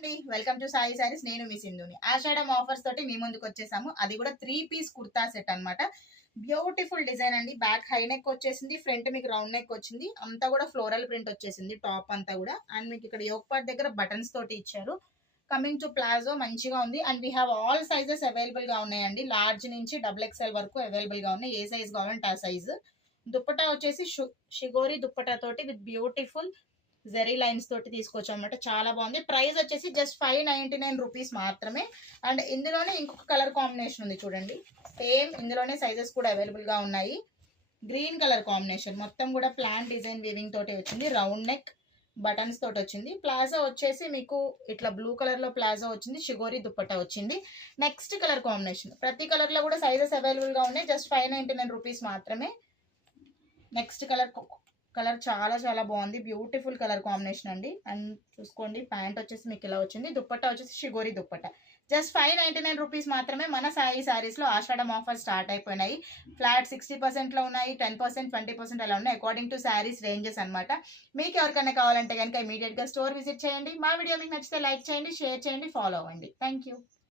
అండి welcome to Sai saris. నేను మీ సింధుని. ఆషాఢం offers తోటి మీ ముందుకు వచ్చేసాము. అది కూడా 3 పీస్ కుర్తా సెట్ అన్నమాట. బ్యూటిఫుల్ డిజైన్ అండి. బ్యాక్ హై నెక్ వచ్చేసింది, ఫ్రంట్ మీకు రౌండ్ నెక్ వచ్చింది, అంతా కూడా ఫ్లోరల్ ప్రింట్ వచ్చేసింది టాప్ అంతా కూడా. అండ్ మీకు ఇక్కడ యోక్ పార్ట్ దగ్గర బటన్స్ తోటి ఇచ్చారు. కమింగ్ టు ప్లాజో మంచిగా ఉంది. And we have all sizes available గా ఉన్నాయండి. లార్జ్ నుంచి XXL వరకు అవైలబుల్ గా ఉన్నాయి. ఏ సైజ్ కావాలంటే ఆ సైజు. దుప్పటా వచ్చేసి షిగోరి దుప్పటా తోటి విత్ బ్యూటిఫుల్ జెరీ లైన్స్ తోటి తీసుకోవచ్చు అనమాట. చాలా బాగుంది. ప్రైస్ వచ్చేసి జస్ట్ 599 రూపీస్ మాత్రమే. అండ్ ఇందులోనే ఇంకొక కలర్ కాంబినేషన్ ఉంది చూడండి. సేమ్ ఇందులోనే సైజెస్ కూడా అవైలబుల్ గా ఉన్నాయి. గ్రీన్ కలర్ కాంబినేషన్ మొత్తం కూడా ప్లాన్ డిజైన్ వీవింగ్ తోటి వచ్చింది. రౌండ్ నెక్ బటన్స్ తోటి వచ్చింది. ప్లాజో వచ్చేసి మీకు ఇట్లా బ్లూ కలర్ లో ప్లాజో వచ్చింది. షిగోరి దుప్పట్టా వచ్చింది. నెక్స్ట్ కలర్ కాంబినేషన్ ప్రతి కలర్ లో కూడా సైజెస్ అవైలబుల్ గా ఉన్నాయి. జస్ట్ 599 రూపీస్ మాత్రమే. నెక్స్ట్ కలర్ చాలా చాలా బాగుంది. బ్యూటిఫుల్ కలర్ కాంబినేషన్ అండి. అండ్ చూసుకోండి, ప్యాంట్ వచ్చేసి మీకు ఇలా వచ్చింది. దుప్పట్టా వచ్చేసి షిగోరి దుప్పట్టా. జస్ట్ 599 రూపీస్ మాత్రమే. మన సాయి సారీస్ లో ఆషాఢం ఆఫర్ స్టార్ట్ అయిపోయినాయి. ఫ్లాట్ 60% లో ఉన్నాయి, 10%, 20% అలా ఉన్నాయి అకార్డింగ్ టు సారీస్ రేంజెస్ అనమాట. మీకు ఎవరికైనా కావాలంటే కనుక ఇమీడియట్ గా స్టోర్ విజిట్ చేయండి. మా వీడియో మీకు నచ్చితే లైక్ చేయండి, షేర్ చేయండి, ఫాలో అవ్వండి. Thank you.